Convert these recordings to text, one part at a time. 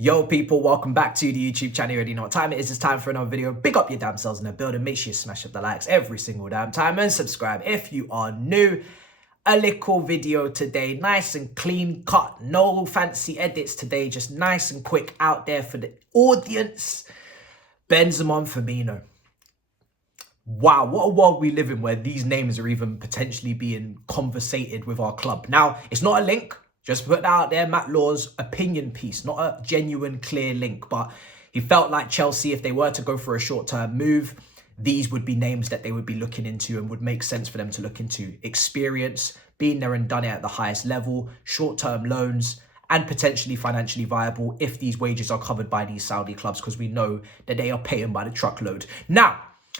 Yo people, welcome back to the YouTube channel. You already know what time it is. It's time for another video. Big up your damn selves in the building. Make sure you smash up the likes every single damn time and subscribe if you are new. A little video today, nice and clean cut, no fancy edits today, just nice and quick out there for the audience. Benzema and Firmino. Wow, what a world we live in where these names are even potentially being conversated with our club. Now, it's not a link. Just put that out there, Matt Law's opinion piece, not a genuine, clear link. But he felt like Chelsea, if they were to go for a short-term move, these would be names that they would be looking into and would make sense for them to look into. Experience, being there and done it at the highest level, short-term loans, and potentially financially viable if these wages are covered by these Saudi clubs, because we know that they are paying by the truckload. Now,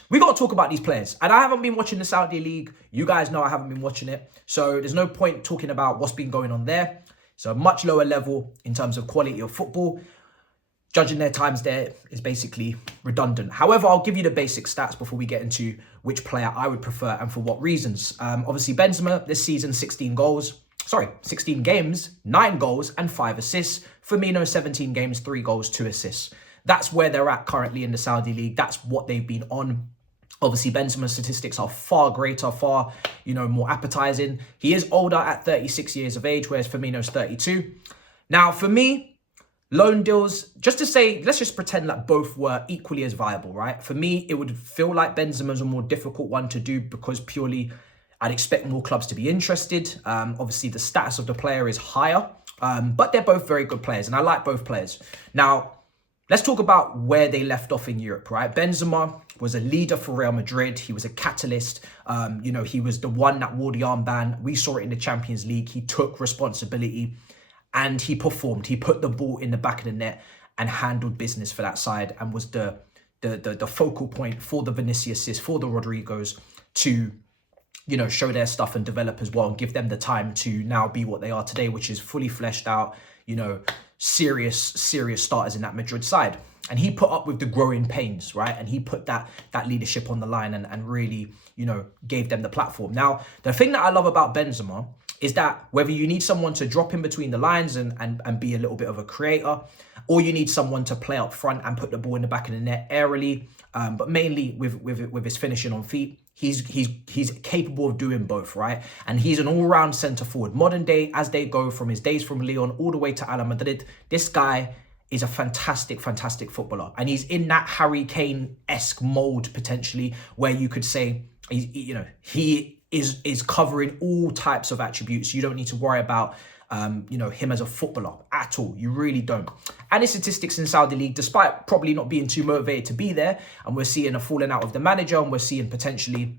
we got to talk about these players. And I haven't been watching the Saudi League. You guys know I haven't been watching it. So there's no point talking about what's been going on there. It's a much lower level in terms of quality of football. Judging their times there is basically redundant. However, I'll give you the basic stats before we get into which player I would prefer and for what reasons. Obviously, Benzema this season, 16 games, 9 goals and 5 assists. Firmino, 17 games, 3 goals, 2 assists. That's where they're at currently in the Saudi League. That's what they've been on. Obviously, Benzema's statistics are far greater, far, more appetizing. He is older at 36 years of age, whereas Firmino's 32. Now, for me, loan deals, just to say, let's just pretend that both were equally as viable, right? For me, it would feel like Benzema's a more difficult one to do because purely I'd expect more clubs to be interested. Obviously, the status of the player is higher, but they're both very good players, and I like both players. Now, let's talk about where they left off in Europe, right? Benzema was a leader for Real Madrid. He was a catalyst. He was the one that wore the armband. We saw it in the Champions League. He took responsibility and he performed. He put the ball in the back of the net and handled business for that side and was the focal point for the Viniciuses, for the Rodrigos to, show their stuff and develop as well and give them the time to now be what they are today, which is fully fleshed out, serious starters in that Madrid side. And he put up with the growing pains, right? And he put that leadership on the line and really, gave them the platform. Now, the thing that I love about Benzema is that whether you need someone to drop in between the lines and be a little bit of a creator, or you need someone to play up front and put the ball in the back of the net aerially, but mainly with his finishing on feet, he's capable of doing both, right? And he's an all-round centre forward. Modern day, as they go from his days from Lyon all the way to Real Madrid, this guy is a fantastic footballer. And he's in that Harry Kane-esque mold, potentially, where you could say, he is covering all types of attributes. You don't need to worry about, him as a footballer at all. You really don't. And his statistics in Saudi League, despite probably not being too motivated to be there, and we're seeing a falling out of the manager, and we're seeing potentially,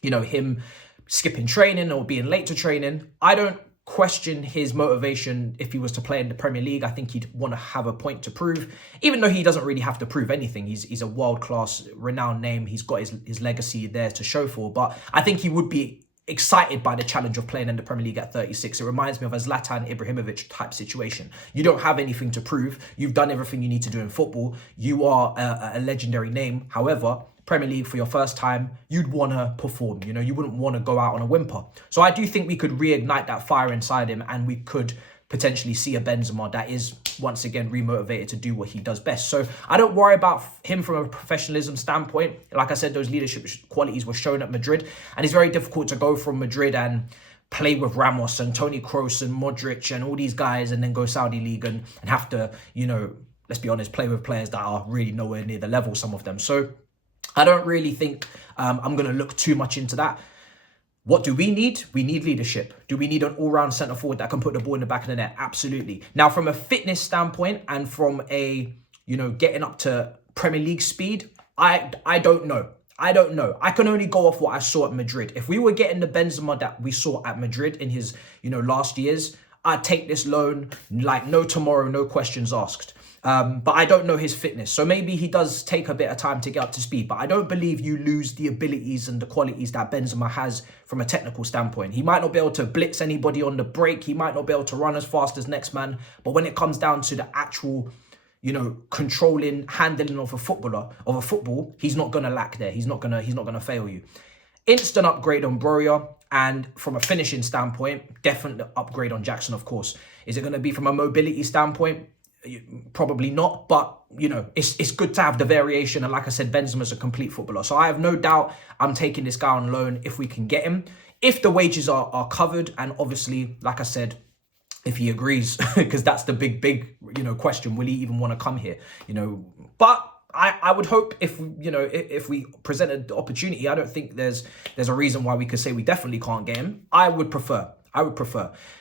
him skipping training or being late to training. I don't question his motivation if he was to play in the Premier League. I think he'd want to have a point to prove, even though he doesn't really have to prove anything. He's a world-class, renowned name. He's got his legacy there to show for. But I think he would be excited by the challenge of playing in the Premier League at 36. It reminds me of a Zlatan Ibrahimovic type situation. You don't have anything to prove. You've done everything you need to do in football. You are a legendary name. However, Premier League for your first time, you'd want to perform. You wouldn't want to go out on a whimper. So I do think we could reignite that fire inside him, and we could potentially see a Benzema that is once again remotivated to do what he does best. So I don't worry about him from a professionalism standpoint. Like I said, those leadership qualities were shown at Madrid, and it's very difficult to go from Madrid and play with Ramos and Toni Kroos and Modric and all these guys and then go Saudi League and have to, let's be honest, play with players that are really nowhere near the level, some of them. So I don't really think I'm going to look too much into that. What do we need? We need leadership. Do we need an all-round centre forward that can put the ball in the back of the net? Absolutely. Now, from a fitness standpoint and from a, getting up to Premier League speed, I don't know. I can only go off what I saw at Madrid. If we were getting the Benzema that we saw at Madrid in his, last years, I'd take this loan like no tomorrow, no questions asked. But I don't know his fitness. So maybe he does take a bit of time to get up to speed. But I don't believe you lose the abilities and the qualities that Benzema has from a technical standpoint. He might not be able to blitz anybody on the break. He might not be able to run as fast as next man. But when it comes down to the actual, controlling, handling of a football, he's not going to lack there. He's not going to fail you. Instant upgrade on Broja. And from a finishing standpoint, definite upgrade on Jackson, of course. Is it going to be from a mobility standpoint? Probably not, but you know, it's good to have the variation. And like I said, Benzema's a complete footballer, so I have no doubt I'm taking this guy on loan if we can get him, if the wages are covered, and obviously, like I said, if he agrees, because that's the big question. Will he even want to come here? But I would hope if we presented the opportunity, I don't think there's a reason why we could say we definitely can't get him. I would prefer.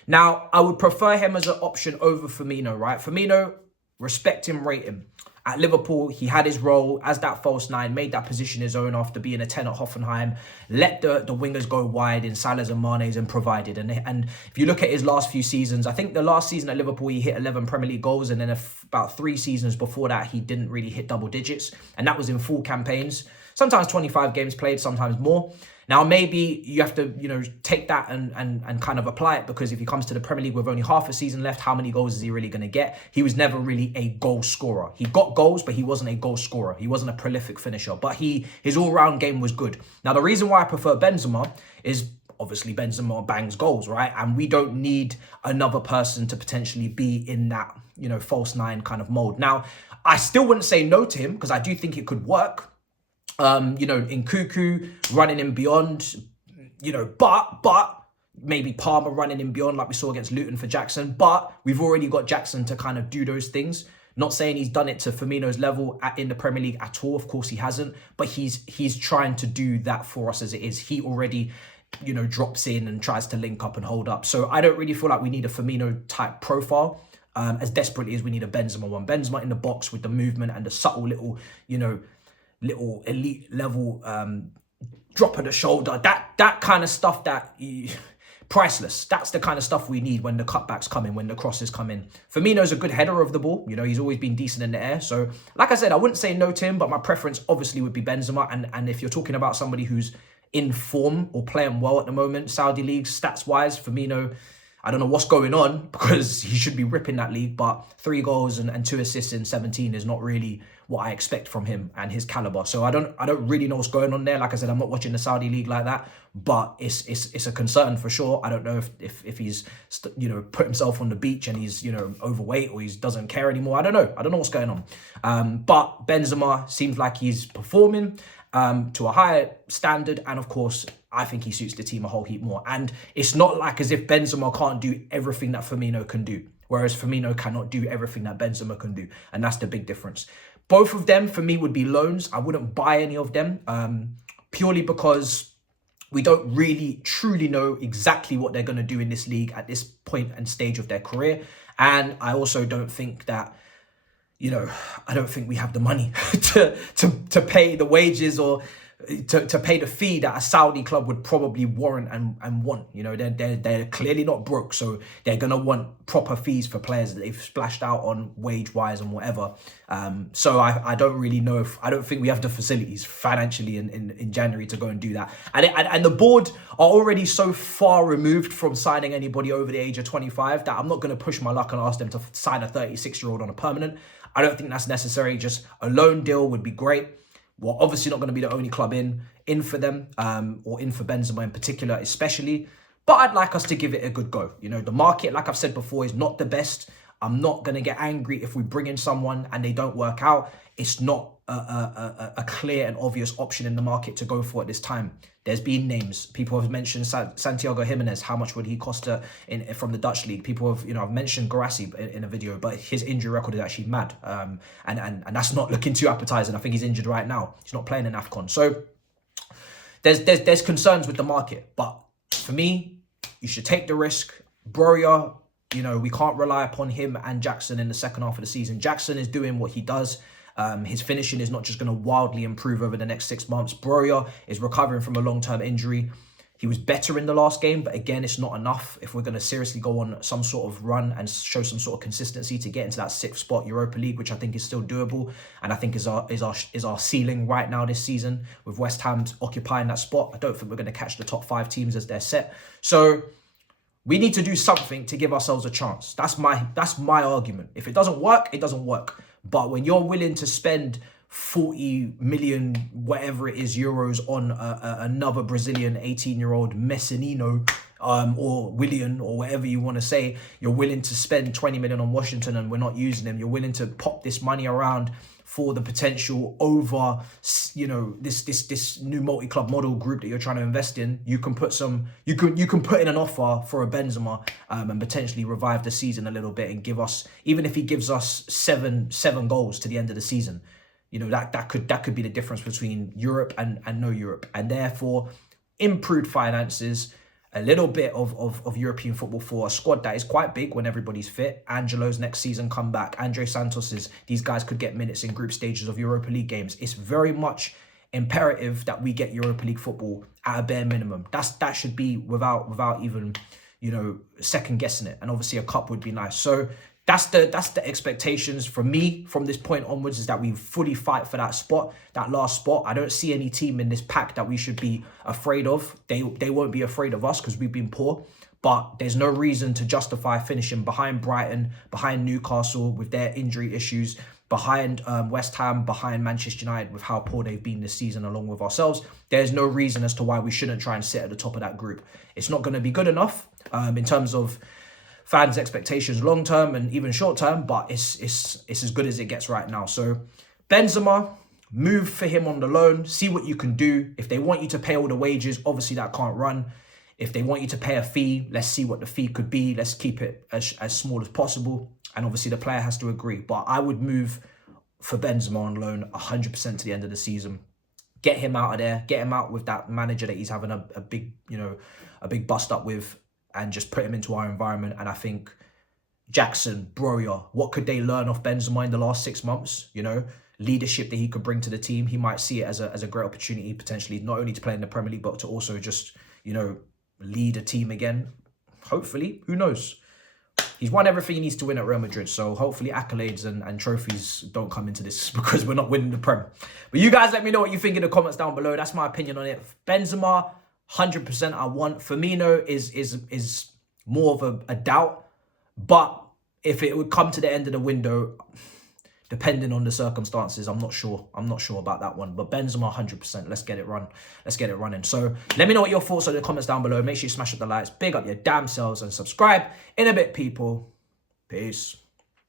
Now, I would prefer him as an option over Firmino, right? Firmino, respect him, rate him. At Liverpool, he had his role as that false nine, made that position his own after being a 10 at Hoffenheim, let the wingers go wide in Salah's and Mane's and provided. And if you look at his last few seasons, I think the last season at Liverpool, he hit 11 Premier League goals. And then about 3 seasons before that, he didn't really hit double digits. And that was in full campaigns. Sometimes 25 games played, sometimes more. Now, maybe you have to, take that and kind of apply it, because if he comes to the Premier League with only half a season left, how many goals is he really going to get? He was never really a goal scorer. He got goals, but he wasn't a goal scorer. He wasn't a prolific finisher, but his all-round game was good. Now, the reason why I prefer Benzema is obviously Benzema bangs goals, right? And we don't need another person to potentially be in that, false nine kind of mold. Now, I still wouldn't say no to him, because I do think it could work. In Cuckoo, running in beyond, but maybe Palmer running in beyond like we saw against Luton for Jackson. But we've already got Jackson to kind of do those things. Not saying he's done it to Firmino's level in the Premier League at all. Of course he hasn't, but he's trying to do that for us as it is. He already, drops in and tries to link up and hold up. So I don't really feel like we need a Firmino type profile. As desperately as we need a Benzema one. Benzema in the box with the movement and the subtle little, little elite level drop of the shoulder, that kind of stuff priceless. That's the kind of stuff we need when the cutbacks come in, when the crosses come in. Firmino's a good header of the ball. He's always been decent in the air. So like I said, I wouldn't say no to him, but my preference obviously would be Benzema. And if you're talking about somebody who's in form or playing well at the moment, Saudi league stats wise, Firmino, I don't know what's going on, because he should be ripping that league, but 3 goals and 2 assists in 17 is not really what I expect from him and his caliber. So I don't really know what's going on there. Like I said, I'm not watching the Saudi league like that, but it's a concern for sure. I don't know if he's put himself on the beach and he's overweight, or he doesn't care anymore. I don't know what's going on. But Benzema seems like he's performing to a higher standard, and of course, I think he suits the team a whole heap more. And it's not like as if Benzema can't do everything that Firmino can do, whereas Firmino cannot do everything that Benzema can do. And that's the big difference. Both of them, for me, would be loans. I wouldn't buy any of them, purely because we don't really truly know exactly what they're going to do in this league at this point and stage of their career. And I also don't think that, I don't think we have the money to pay the wages or to pay the fee that a Saudi club would probably warrant and want. They're clearly not broke, so they're gonna want proper fees for players that they've splashed out on wage wise and whatever. So I don't really know I don't think we have the facilities financially in January to go and do that. And the board are already so far removed from signing anybody over the age of 25 that I'm not gonna push my luck and ask them to sign a 36-year-old on a permanent. I don't think that's necessary. Just a loan deal would be great. We're obviously not going to be the only club in for them, or in for Benzema in particular, especially. But I'd like us to give it a good go. The market, like I've said before, is not the best. I'm not going to get angry if we bring in someone and they don't work out. It's not a clear and obvious option in the market to go for at this time. There's been names. People have mentioned Santiago Jimenez. How much would he cost from the Dutch league? People have, I've mentioned Guirassy in a video, but his injury record is actually mad. And that's not looking too appetizing. I think he's injured right now. He's not playing in AFCON. So there's concerns with the market. But for me, you should take the risk. Broja, we can't rely upon him and Jackson in the second half of the season. Jackson is doing what he does. His finishing is not just going to wildly improve over the next 6 months. Broja is recovering from a long-term injury. He was better in the last game, but again, it's not enough if we're going to seriously go on some sort of run and show some sort of consistency to get into that 6th spot Europa League, which I think is still doable, and I think is our ceiling right now this season, with West Ham occupying that spot. I don't think we're going to catch the top 5 teams as they're set. So we need to do something to give ourselves a chance. That's my argument. If it doesn't work, it doesn't work. But when you're willing to spend 40 million, whatever it is, euros on another Brazilian 18-year-old Messinino or Willian, or whatever you want to say, you're willing to spend 20 million on Washington and we're not using him. You're willing to pop this money around for the potential over, you know, this new multi-club model group that you're trying to invest in. You can put some, you can put in an offer for a Benzema and potentially revive the season a little bit and give us, even if he gives us seven goals to the end of the season, you know, that could be the difference between Europe and no Europe. And therefore, improved finances, a little bit of European football for a squad that is quite big when everybody's fit. Angelo's next season come back. Andre Santos's, these guys could get minutes in group stages of Europa League games. It's very much imperative that we get Europa League football at a bare minimum. That should be without even, you know, second guessing it. And obviously a cup would be nice. So that's the expectations from me from this point onwards, is that we fully fight for that spot, that last spot. I don't see any team in this pack that we should be afraid of. They won't be afraid of us because we've been poor. But there's no reason to justify finishing behind Brighton, behind Newcastle with their injury issues, behind West Ham, behind Manchester United with how poor they've been this season along with ourselves. There's no reason as to why we shouldn't try and sit at the top of that group. It's not going to be good enough in terms of fans' expectations long term and even short term, but it's as good as it gets right now. So Benzema, move for him on the loan, see what you can do. If they want you to pay all the wages, obviously that can't run. If they want you to pay a fee, let's see what the fee could be. Let's keep it as small as possible. And obviously the player has to agree. But I would move for Benzema on loan 100% to the end of the season. Get him out of there. Get him out with that manager that he's having a big, you know, a big bust up with, and just put him into our environment. And I think Jackson, Broya, what could they learn off Benzema in the last 6 months? You know, leadership that he could bring to the team. He might see it as a great opportunity, potentially, not only to play in the Premier League, but to also just, you know, lead a team again. Hopefully, who knows? He's won everything he needs to win at Real Madrid. So hopefully accolades and trophies don't come into this because we're not winning the Prem. But you guys let me know what you think in the comments down below. That's my opinion on it. Benzema, 100% I want. Firmino is more of a doubt. But if it would come to the end of the window, depending on the circumstances, I'm not sure. I'm not sure about that one. But Benzema, 100%. Let's get it running. So let me know what your thoughts are in the comments down below. Make sure you smash up the likes. Big up your damn selves and subscribe. In a bit, people. Peace.